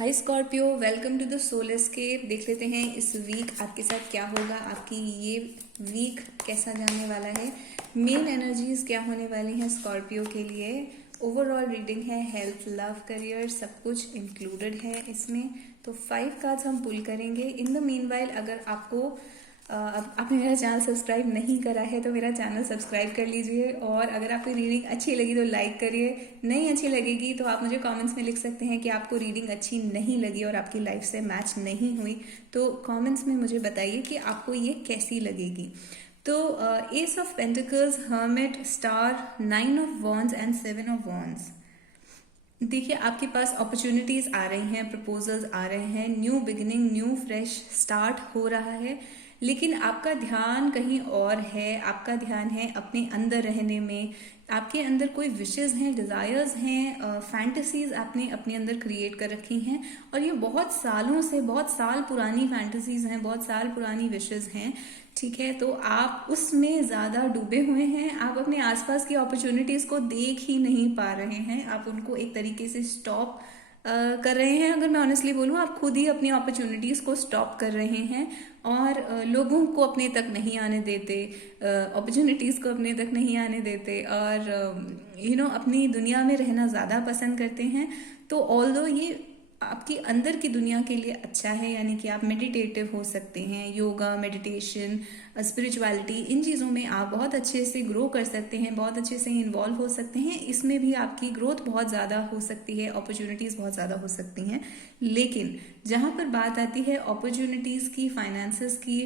Hi Scorpio, welcome to the soul escape. देख लेते हैं इस वीक आपके साथ क्या होगा। आपकी ये वीक कैसा जाने वाला है, मेन एनर्जीज क्या होने वाली हैं स्कॉर्पियो के लिए। ओवरऑल रीडिंग है, हेल्थ, लव, करियर, सब कुछ इंक्लूडेड है इसमें। तो 5 कार्ड्स हम पुल करेंगे। इन द मीनवाइल अगर आपको आपने मेरा चैनल सब्सक्राइब नहीं करा है तो मेरा चैनल सब्सक्राइब कर लीजिए, और अगर आपको रीडिंग अच्छी लगी तो लाइक करिए। नहीं अच्छी लगेगी तो आप मुझे कमेंट्स में लिख सकते हैं कि आपको रीडिंग अच्छी नहीं लगी और आपकी लाइफ से मैच नहीं हुई। तो कमेंट्स में मुझे बताइए कि आपको ये कैसी लगेगी। तो S of pentacles, hermit, star, 9 of wands and 7 of wands. देखिए, आपके पास अपॉर्चुनिटीज आ रही हैं, प्रपोजल्स आ रहे हैं, new beginning, new fresh start हो रहा है। लेकिन आपका ध्यान कहीं और है। आपका ध्यान है अपने अंदर रहने में। आपके अंदर कोई विशेस हैं, डिजायर्स हैं, फैंटेसीज आपने अपने अंदर क्रिएट कर रखी हैं, और ये बहुत सालों से, बहुत साल पुरानी फैंटेसीज हैं, बहुत साल पुरानी विशेस हैं। ठीक है, तो आप उसमें ज्यादा डूबे हुए हैं। आप अपने आसपास की अपॉर्चुनिटीज को देख ही नहीं पा रहे हैं। आप उनको एक तरीके से स्टॉप कर रहे हैं। अगर मैं ऑनेस्टली बोलूँ, आप खुद ही अपनी अपॉर्चुनिटीज को स्टॉप कर रहे हैं और लोगों को अपने तक नहीं आने देते, अपॉर्चुनिटीज को अपने तक नहीं आने देते, और अपनी दुनिया में रहना ज़्यादा पसंद करते हैं। तो ऑल्दो ये आपकी अंदर की दुनिया के लिए अच्छा है, यानी कि आप मेडिटेटिव हो सकते हैं। योगा, मेडिटेशन, स्पिरिचुअलिटी, इन चीज़ों में आप बहुत अच्छे से ग्रो कर सकते हैं, बहुत अच्छे से इन्वॉल्व हो सकते हैं। इसमें भी आपकी ग्रोथ बहुत ज़्यादा हो सकती है, अपॉर्चुनिटीज़ बहुत ज़्यादा हो सकती हैं। लेकिन जहाँ पर बात आती है अपॉर्चुनिटीज़ की, फाइनेंसेस की,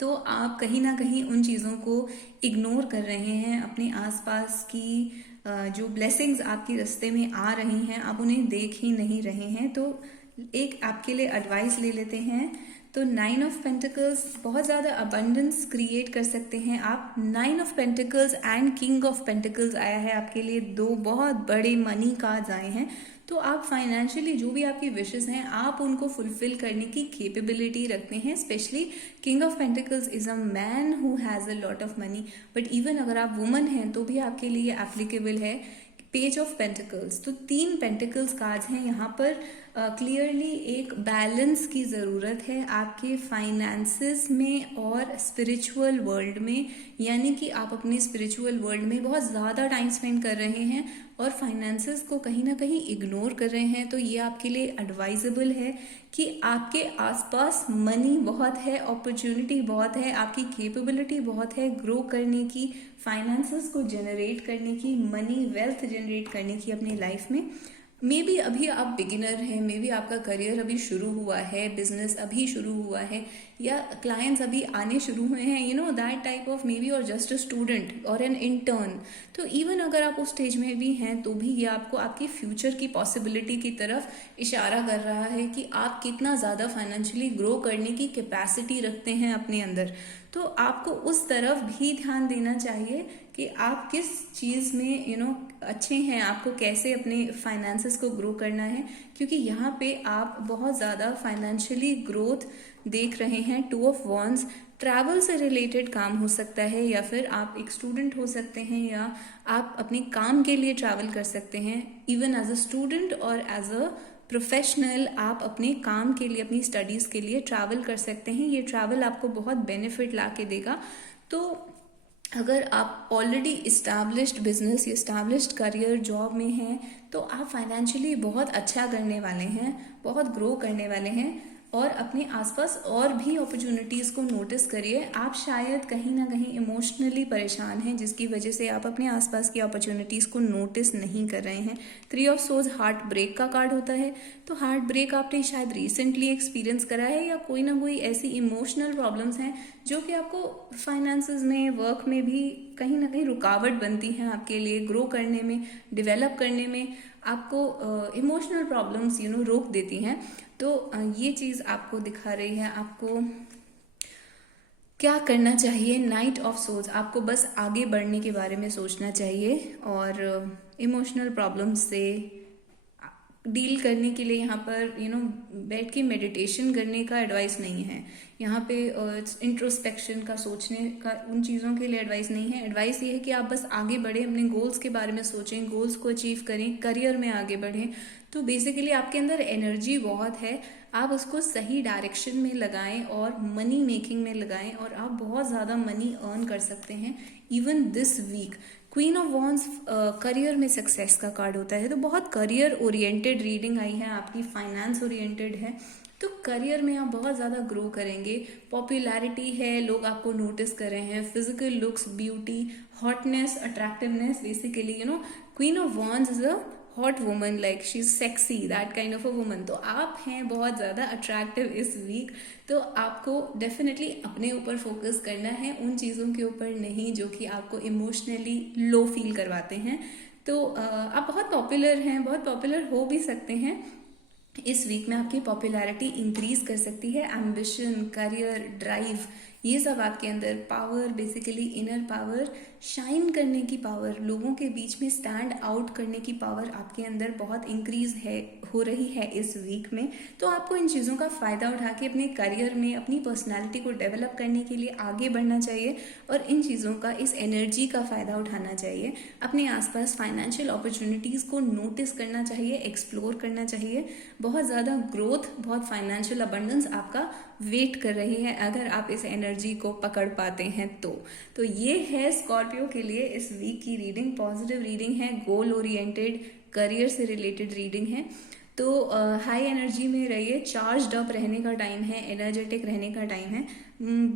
तो आप कहीं ना कहीं उन चीज़ों को इग्नोर कर रहे हैं। अपने आसपास की जो ब्लेसिंग्स आपके रास्ते में आ रही हैं, आप उन्हें देख ही नहीं रहे हैं। तो एक आपके लिए एडवाइस ले लेते हैं। तो 9 ऑफ पेंटिकल्स, बहुत ज़्यादा अबंडेंस क्रिएट कर सकते हैं आप। 9 of pentacles and king of pentacles आया है आपके लिए। 2 बहुत बड़े मनी कार्ड्स आए हैं। तो आप फाइनेंशियली जो भी आपकी विशेस हैं, आप उनको फुलफिल करने की कैपेबिलिटी रखते हैं। Specially king of pentacles is a man who has a lot of money, but even अगर आप वुमन हैं तो भी आपके लिए एप्लीकेबल है। पेज ऑफ पेंटिकल्स, तो 3 पेंटिकल्स कार्ड्स हैं यहाँ पर। क्लियरली एक बैलेंस की ज़रूरत है आपके फाइनेंसेस में और स्पिरिचुअल वर्ल्ड में। यानी कि आप अपने स्पिरिचुअल वर्ल्ड में बहुत ज़्यादा टाइम स्पेंड कर रहे हैं और फाइनेंसेस को कहीं ना कहीं इग्नोर कर रहे हैं। तो ये आपके लिए एडवाइजेबल है कि आपके आसपास मनी बहुत है, अपॉर्चुनिटी बहुत है, आपकी कैपेबिलिटी बहुत है ग्रो करने की, फाइनेंसेस को जनरेट करने की, मनी, वेल्थ जनरेट करने की अपनी लाइफ में। मे बी अभी आप बिगिनर हैं, मे बी आपका करियर अभी शुरू हुआ है, बिजनेस अभी शुरू हुआ है, या क्लाइंट्स अभी आने शुरू हुए हैं, that type of, may be, और जस्ट अ स्टूडेंट और एन इंटर्न। तो इवन अगर आप उस स्टेज में भी हैं तो भी ये आपको आपकी फ्यूचर की पॉसिबिलिटी की तरफ इशारा कर रहा है कि आप कितना ज़्यादा फाइनेंशियली ग्रो करने की कैपेसिटी रखते हैं अपने अंदर। तो आपको उस तरफ भी ध्यान देना चाहिए कि आप किस चीज़ में अच्छे हैं, आपको कैसे अपने फाइनेंसेस को ग्रो करना है। क्योंकि यहाँ पे आप बहुत ज़्यादा फाइनेंशियली ग्रोथ देख रहे हैं। 2 ऑफ वॉन्ड्स, ट्रैवल से रिलेटेड काम हो सकता है, या फिर आप एक स्टूडेंट हो सकते हैं, या आप अपने काम के लिए ट्रैवल कर सकते हैं। इवन एज अ स्टूडेंट और एज अ प्रोफेशनल आप अपने काम के लिए, अपनी स्टडीज़ के लिए ट्रैवल कर सकते हैं। ये ट्रैवल आपको बहुत बेनिफिट ला के देगा। तो अगर आप ऑलरेडी इस्टेब्लिश्ड बिजनेस या इस्टेब्लिश्ड करियर जॉब में हैं तो आप फाइनेंशियली बहुत अच्छा करने वाले हैं, बहुत ग्रो करने वाले हैं। और अपने आसपास और भी अपॉर्चुनिटीज़ को नोटिस करिए। आप शायद कहीं ना कहीं इमोशनली परेशान हैं, जिसकी वजह से आप अपने आसपास की अपॉर्चुनिटीज़ को नोटिस नहीं कर रहे हैं। 3 ऑफ सोर्स हार्ट ब्रेक का कार्ड होता है। तो हार्ट ब्रेक आपने शायद रिसेंटली एक्सपीरियंस करा है, या कोई ना कोई ऐसी इमोशनल प्रॉब्लम्स हैं जो कि आपको फाइनेंसेस में, वर्क में भी कहीं ना कहीं रुकावट बनती हैं आपके लिए ग्रो करने में, डेवलप करने में। आपको इमोशनल प्रॉब्लम्स रोक देती हैं। तो ये चीज़ आपको दिखा रही है आपको क्या करना चाहिए। नाइट ऑफ सोल्स, आपको बस आगे बढ़ने के बारे में सोचना चाहिए और इमोशनल प्रॉब्लम्स से डील करने के लिए यहाँ पर बैठ के मेडिटेशन करने का एडवाइस नहीं है। यहाँ पे इंट्रोस्पेक्शन का, सोचने का, उन चीज़ों के लिए एडवाइस नहीं है। एडवाइस ये है कि आप बस आगे बढ़ें, अपने गोल्स के बारे में सोचें, गोल्स को अचीव करें, करियर में आगे बढ़ें। तो बेसिकली आपके अंदर एनर्जी बहुत है, आप उसको सही डायरेक्शन में लगाएं और मनी मेकिंग में लगाएं और आप बहुत ज़्यादा मनी अर्न कर सकते हैं even this week. Queen of wands career में सक्सेस का कार्ड होता है, तो बहुत करियर ओरिएंटेड रीडिंग आई है आपकी, फाइनेंस ओरिएंटेड है। तो करियर में आप बहुत ज़्यादा ग्रो करेंगे, पॉपुलैरिटी है, लोग आपको नोटिस कर रहे हैं, physical looks, beauty, hotness, attractiveness, basically queen of wands is a hot woman, like she is sexy, that kind of a woman. तो आप हैं बहुत ज़्यादा अट्रैक्टिव इस वीक। तो आपको डेफिनेटली अपने ऊपर फोकस करना है, उन चीज़ों के ऊपर नहीं जो कि आपको इमोशनली लो फील करवाते हैं। तो आप बहुत पॉपुलर हैं, बहुत पॉपुलर हो भी सकते हैं। इस वीक में आपकी पॉपुलैरिटी इंक्रीज कर सकती है। एम्बिशन, करियर, ड्राइव, ये सब आपके अंदर, power, basically inner power, shine करने की पावर, लोगों के बीच में स्टैंड आउट करने की पावर आपके अंदर बहुत इंक्रीज हो रही है इस वीक में। तो आपको इन चीज़ों का फ़ायदा उठा के अपने करियर में, अपनी पर्सनालिटी को डेवलप करने के लिए आगे बढ़ना चाहिए और इन चीज़ों का, इस एनर्जी का फ़ायदा उठाना चाहिए। अपने आसपास फाइनेंशियल अपॉर्चुनिटीज़ को नोटिस करना चाहिए, एक्सप्लोर करना चाहिए। बहुत ज़्यादा ग्रोथ, बहुत फाइनेंशियल अबंडेंस आपका वेट कर रही है अगर आप इस एनर्जी को पकड़ पाते हैं तो ये है स्कॉर्पियो के लिए इस वीक की रीडिंग। पॉजिटिव रीडिंग है, गोल ओरिएंटेड, करियर से रिलेटेड रीडिंग है। तो हाई एनर्जी में रहिए, चार्ज्ड अप रहने का टाइम है, एनर्जेटिक रहने का टाइम है,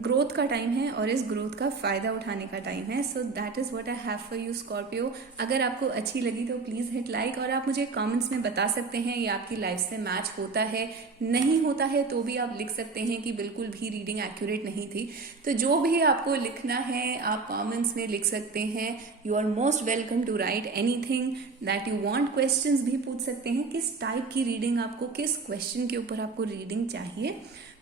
ग्रोथ का टाइम है और इस ग्रोथ का फ़ायदा उठाने का टाइम है। So that is what I have for you Scorpio. अगर आपको अच्छी लगी तो प्लीज़ हिट लाइक, और आप मुझे कमेंट्स में बता सकते हैं ये आपकी लाइफ से मैच होता है, नहीं होता है तो भी आप लिख सकते हैं कि बिल्कुल भी रीडिंग एक्यूरेट नहीं थी। तो जो भी आपको लिखना है आप कमेंट्स में लिख सकते हैं। You are most welcome to write anything that you want. Questions भी पूछ सकते हैं, किस टाइप की रीडिंग आपको, किस क्वेश्चन के ऊपर आपको रीडिंग चाहिए।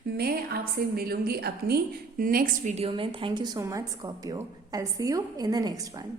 मैं आपसे मिलूंगी अपनी नेक्स्ट वीडियो में। Thank you so much Scorpio. I will see you in the next one.